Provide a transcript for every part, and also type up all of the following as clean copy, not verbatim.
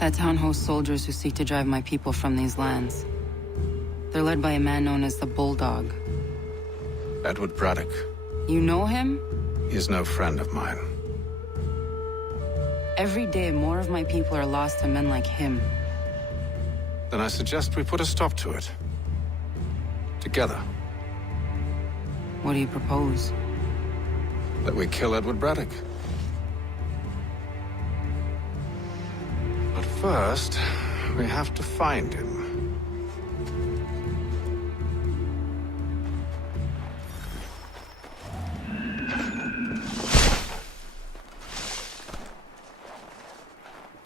That town hosts soldiers who seek to drive my people from these lands. They're led by a man known as the Bulldog. Edward Braddock. You know him? He is no friend of mine. Every day, more of my people are lost to men like him. Then I suggest we put a stop to it. Together. What do you propose? That we kill Edward Braddock. But first, we have to find him.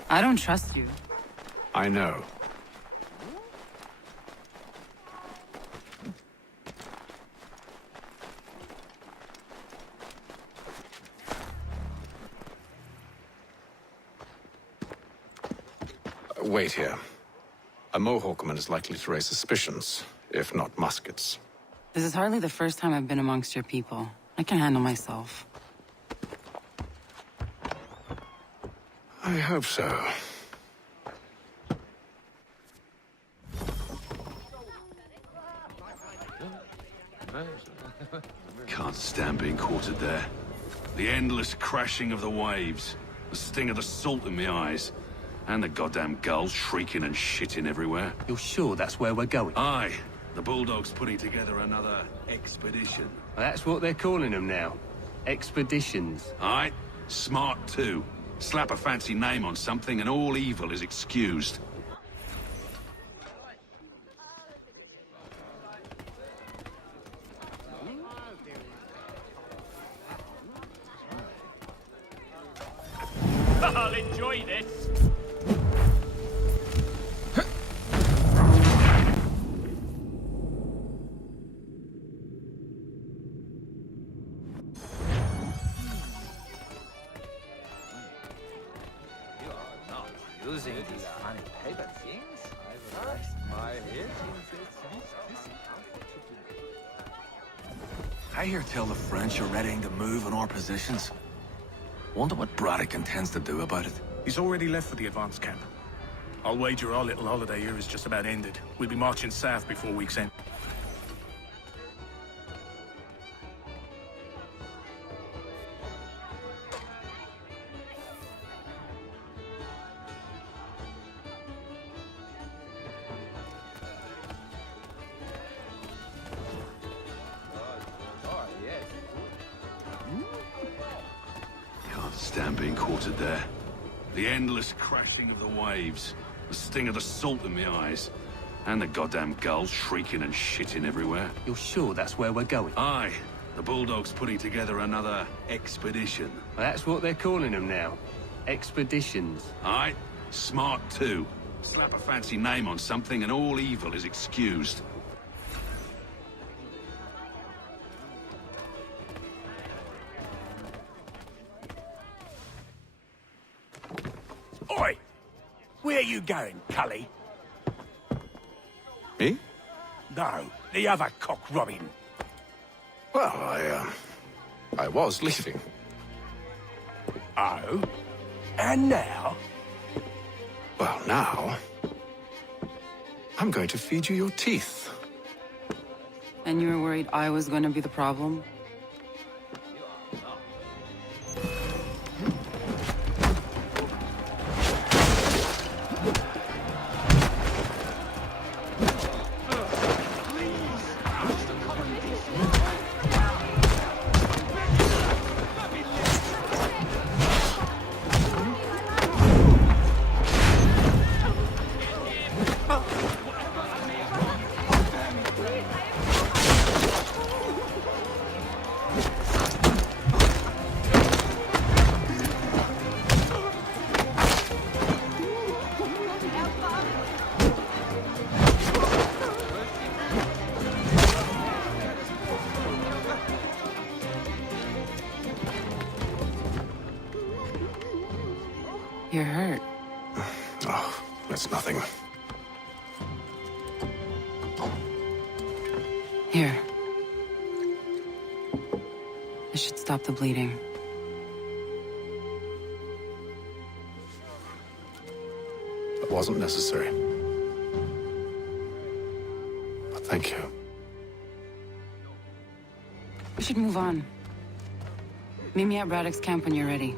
I don't trust you. I know. Wait here. A Mohawkman is likely to raise suspicions, if not muskets. This is hardly the first time I've been amongst your people. I can handle myself. I hope so. Can't stand being quartered there. The endless crashing of the waves, the sting of the salt in my eyes, and the goddamn gulls shrieking and shitting everywhere. You're sure that's where we're going? Aye. The Bulldog's putting together another expedition. Well, that's what they're calling them now. Expeditions. Aye. Smart too. Slap a fancy name on something and all evil is excused. I'll enjoy this. Using these funny paper things? My head. I hear tell the French are readying to move on our positions. Wonder what Braddock intends to do about it. He's already left for the advance camp. I'll wager our little holiday here is just about ended. We'll be marching south before week's end. Can't stand being quartered there. The endless crashing of the waves, the sting of the salt in my eyes, and the goddamn gulls shrieking and shitting everywhere. You're sure that's where we're going? Aye. The Bulldog's putting together another expedition. Well, that's what they're calling them now. Expeditions. Aye. Smart too. Slap a fancy name on something and all evil is excused. Oi! Where you going, Cully? Me? No, the other cock Robin. Well, I was leaving. Oh? And now? Well, now... I'm going to feed you your teeth. And you were worried I was going to be the problem? You're hurt. Oh, that's nothing. Here. This should stop the bleeding. wasn't necessary. But thank you. We should move on. Meet me at Braddock's camp when you're ready.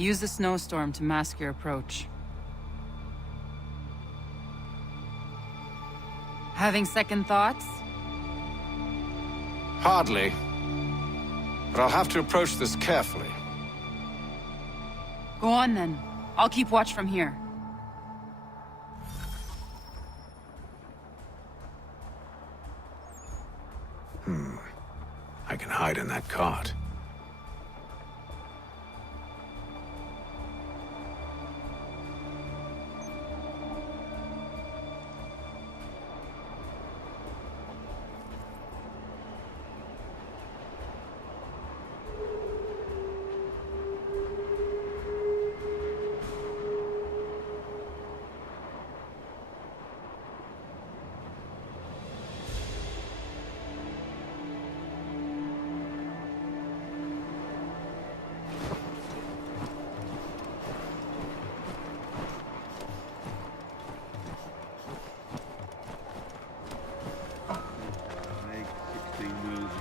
Use the snowstorm to mask your approach. Having second thoughts? Hardly. But I'll have to approach this carefully. Go on then. I'll keep watch from here. I can hide in that cart.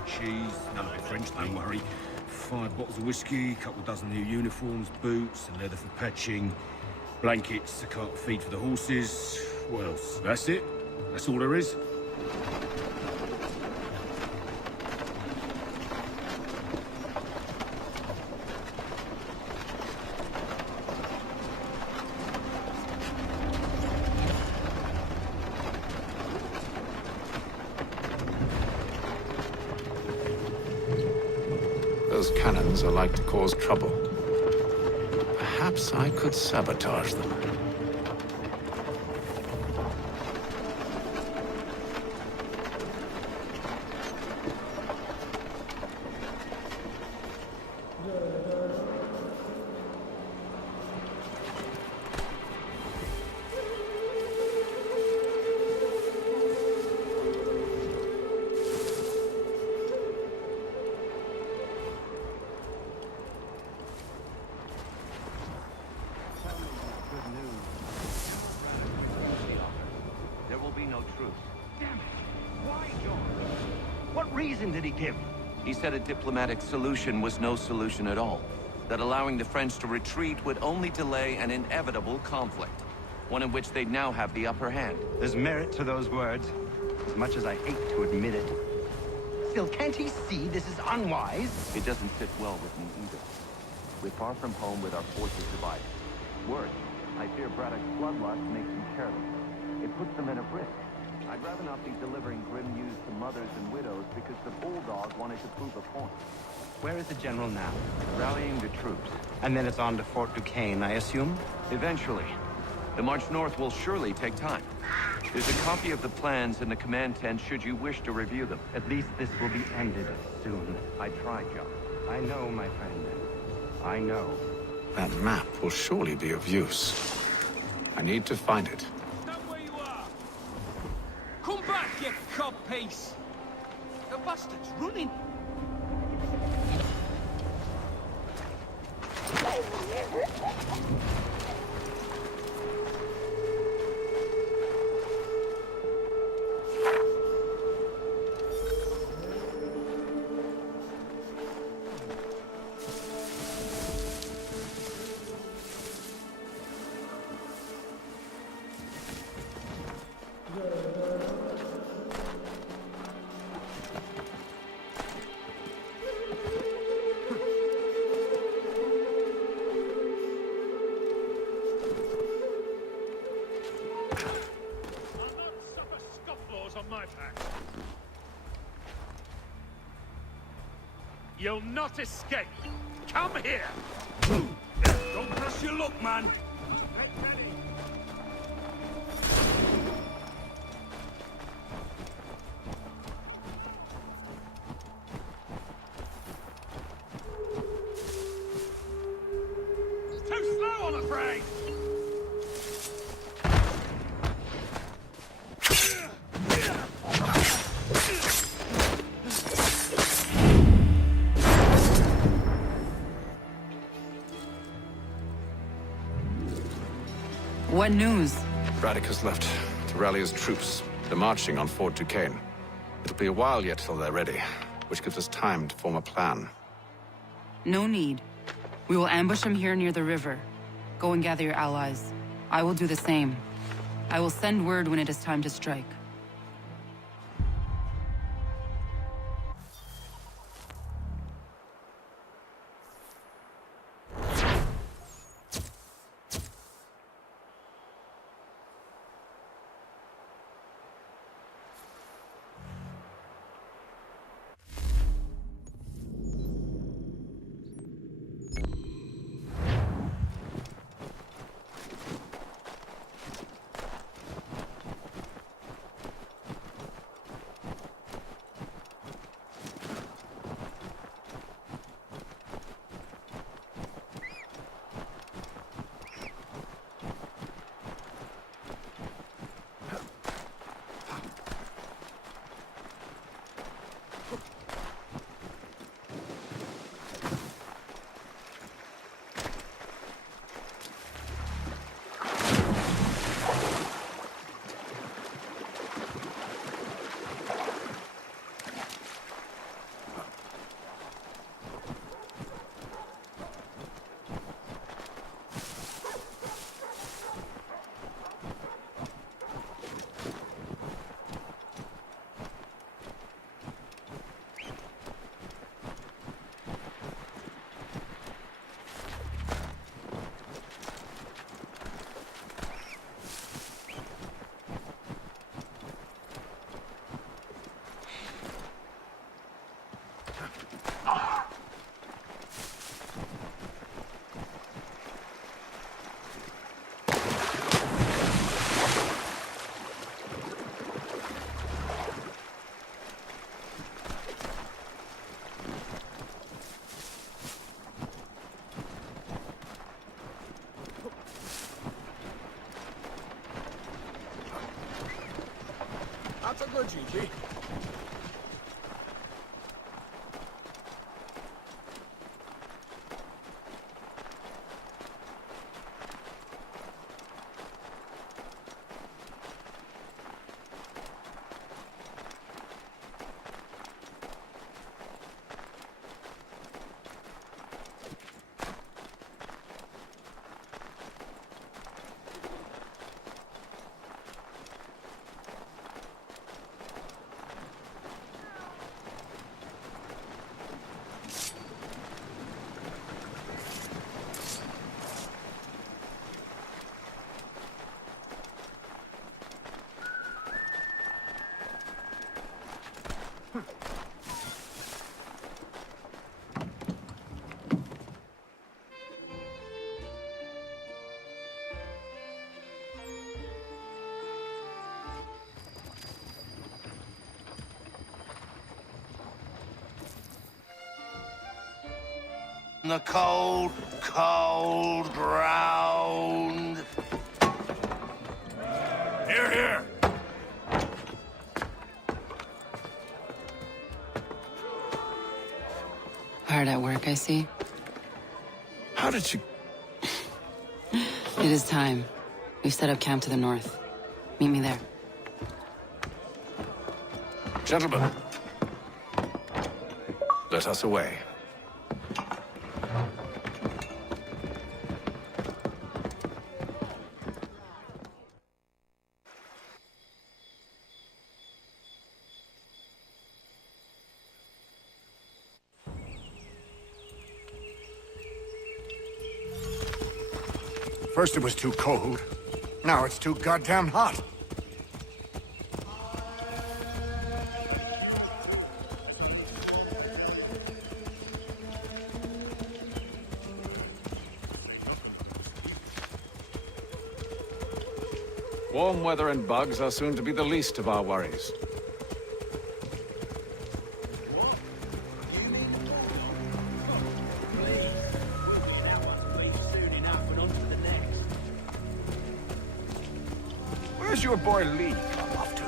Cheese, no French, don't worry. 5 bottles of whiskey, a couple dozen new uniforms, boots, and leather for patching, blankets, a cart of feed for the horses. What else? That's it. That's all there is. Those cannons are like to cause trouble. Perhaps I could sabotage them. There will be no truce. Damn it! Why, George? What reason did he give? He said a diplomatic solution was no solution at all. That allowing the French to retreat would only delay an inevitable conflict. One in which they'd now have the upper hand. There's merit to those words, as much as I hate to admit it. Still, can't he see this is unwise? It doesn't sit well with me either. We're far from home with our forces divided. Worse, I fear Braddock's bloodlust makes them careless. It puts them at a risk. I'd rather not be delivering grim news to mothers and widows because the bulldog wanted to prove a point. Where is the general now? Rallying the troops. And then it's on to Fort Duquesne, I assume? Eventually. The march north will surely take time. There's a copy of the plans in the command tent should you wish to review them. At least this will be ended soon. I tried, John. I know, my friend. I know. That map will surely be of use. I need to find it. Stand where you are! Come back, you codpiece! The bastard's running! You'll not escape. Come here. Don't press your luck, man. Get ready. Too slow, I'm afraid. What news? Braddock has left to rally his troops. They're marching on Fort Duquesne. It'll be a while yet till they're ready, which gives us time to form a plan. No need. We will ambush him here near the river. Go and gather your allies. I will do the same. I will send word when it is time to strike. That's a good GG. The cold, cold ground. Here, here. Hard at work, I see. How did you... It is time. We've set up camp to the north. Meet me there. Gentlemen, let us away. First it was too cold. Now it's too goddamn hot. Warm weather and bugs are soon to be the least of our worries. Where's your boy Lee gone off to?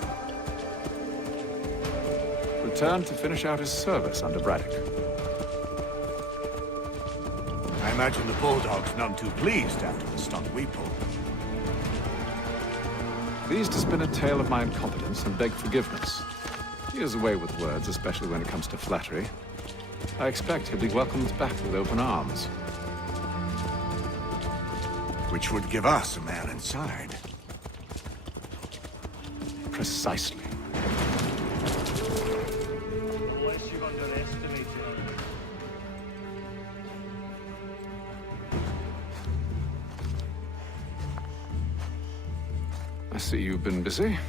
Returned to finish out his service under Braddock. I imagine the Bulldog's none too pleased after the stunt we pulled. Pleased to spin a tale of my incompetence and beg forgiveness. He is away with words, especially when it comes to flattery. I expect he'll be welcomed back with open arms. Which would give us a man inside. Precisely. Unless you've underestimated. I see you've been busy.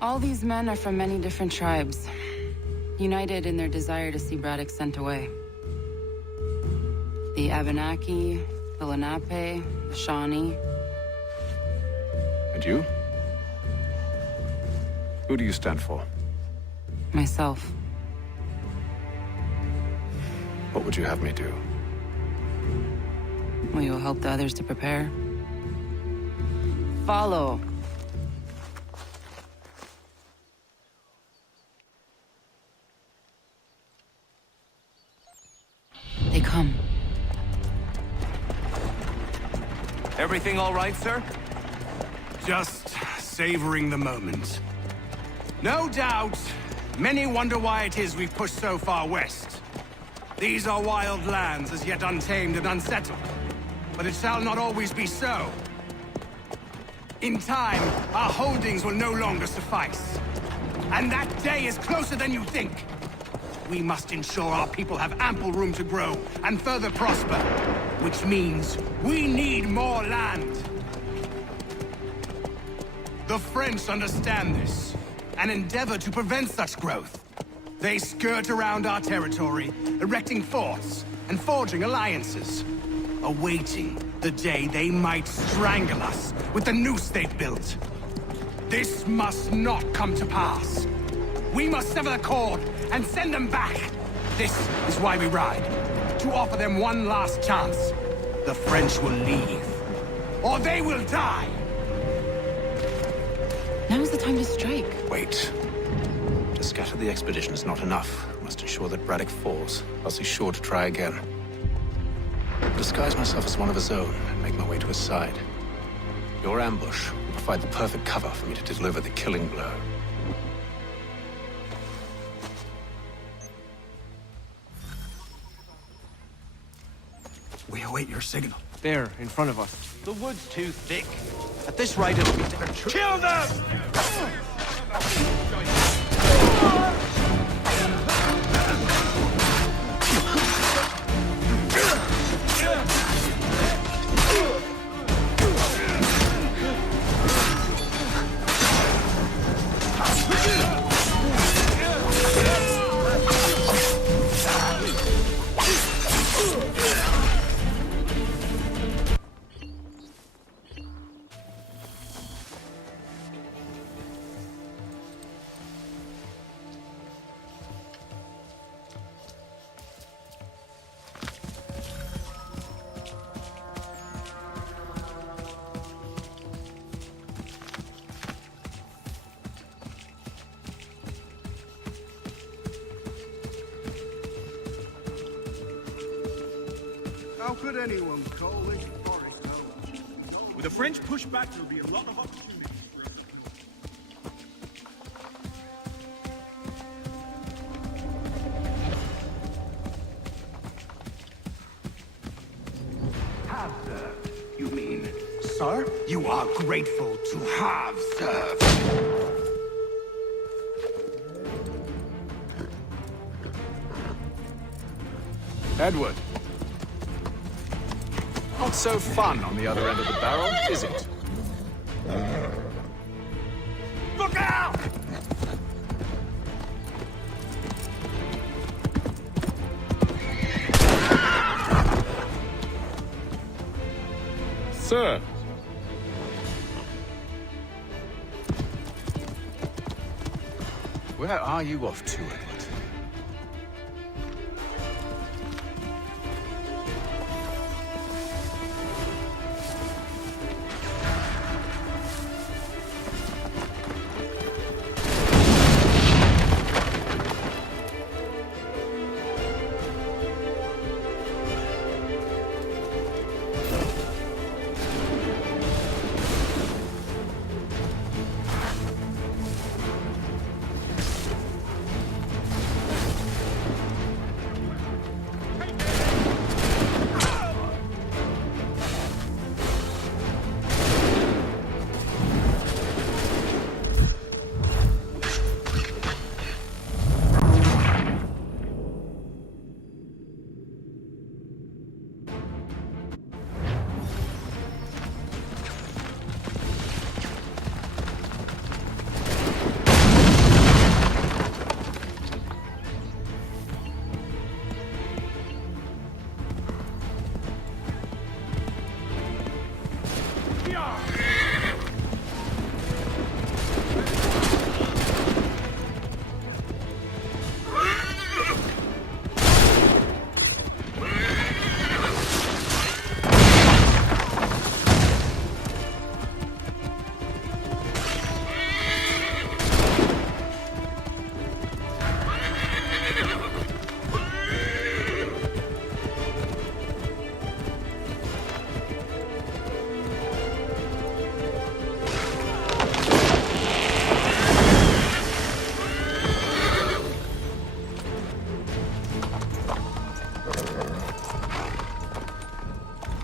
All these men are from many different tribes, united in their desire to see Braddock sent away. The Abenaki, the Lenape, the Shawnee. And you? Who do you stand for? Myself. What would you have me do? Will you help the others to prepare? Follow. They come. Everything all right, sir? Just savoring the moment. No doubt, many wonder why it is we've pushed so far west. These are wild lands, as yet untamed and unsettled. But it shall not always be so. In time, our holdings will no longer suffice. And that day is closer than you think. We must ensure our people have ample room to grow and further prosper. Which means we need more land. The French understand this, and endeavor to prevent such growth. They skirt around our territory, erecting forts and forging alliances, awaiting the day they might strangle us with the noose they've built. This must not come to pass. We must sever the cord and send them back. This is why we ride, to offer them one last chance. The French will leave, or they will die. Now's the time to strike. Wait. To scatter the expedition is not enough. We must ensure that Braddock falls, else he's sure to try again. I'll disguise myself as one of his own and make my way to his side. Your ambush will provide the perfect cover for me to deliver the killing blow. We await your signal. There, in front of us. The wood's too thick. At this rate, it'll be... Kill them! How could anyone call this forest home? With the French push back, there'll be a lot of opportunities for us. Have served, you mean? Sir, you are grateful to have served. Edward. Not so fun on the other end of the barrel, is it? Look out! Sir. Where are you off to, Edward?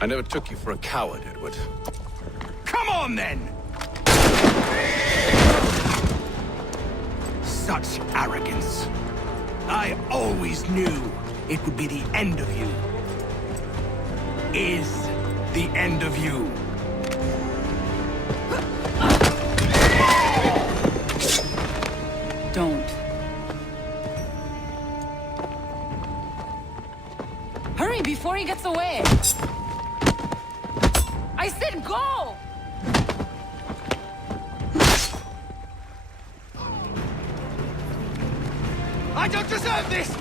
I never took you for a coward, Edward. Come on, then! Such arrogance. I always knew it would be the end of you. Is the end of you. Don't. Hurry before he gets away! I said go! I don't deserve this!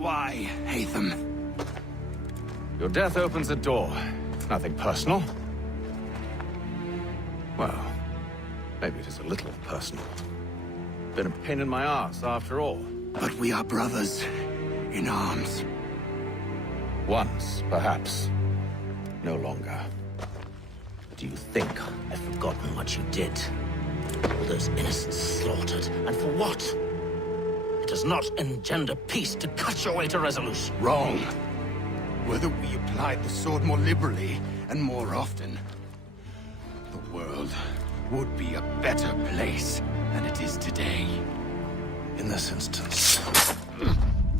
Why, Hatham? Your death opens a door. Nothing personal. Well, maybe it is a little personal. Been a pain in my ass, after all. But we are brothers in arms. Once, perhaps. No longer. Do you think I've forgotten what you did? All those innocents slaughtered, and for what? It does not engender peace to cut your way to resolution. Wrong. Whether we applied the sword more liberally and more often, the world would be a better place than it is today. In this instance,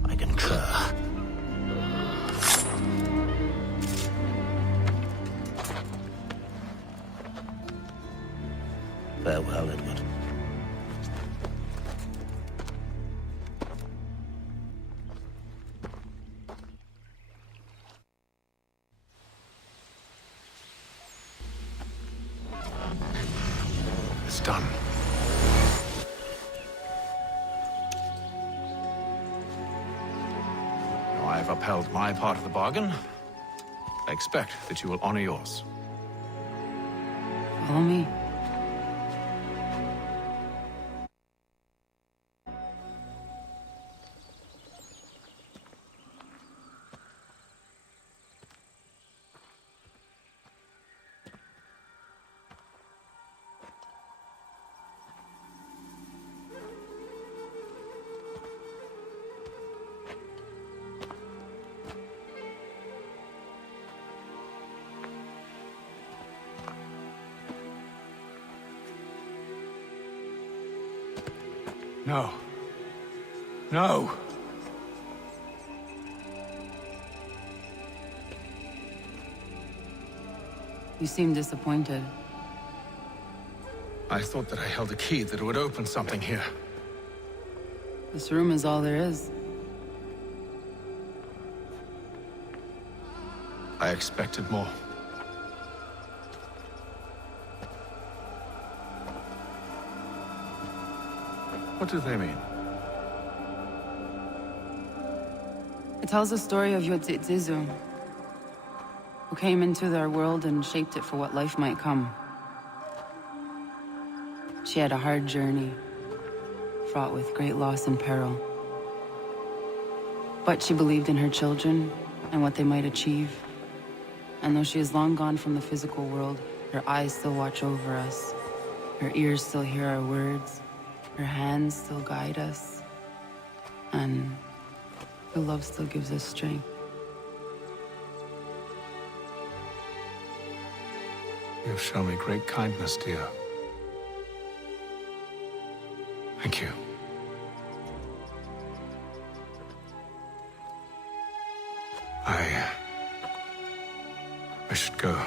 I concur. Farewell, Edward. It's done. Now I have upheld my part of the bargain. I expect that you will honor yours. Follow me. No. No! You seem disappointed. I thought that I held a key that would open something here. This room is all there is. I expected more. What do they mean? It tells the story of Yodzizu, who came into their world and shaped it for what life might come. She had a hard journey, fraught with great loss and peril. But she believed in her children and what they might achieve. And though she is long gone from the physical world, her eyes still watch over us. Her ears still hear our words. Her hands still guide us. And her love still gives us strength. You have shown me great kindness, dear. Thank you. I should go.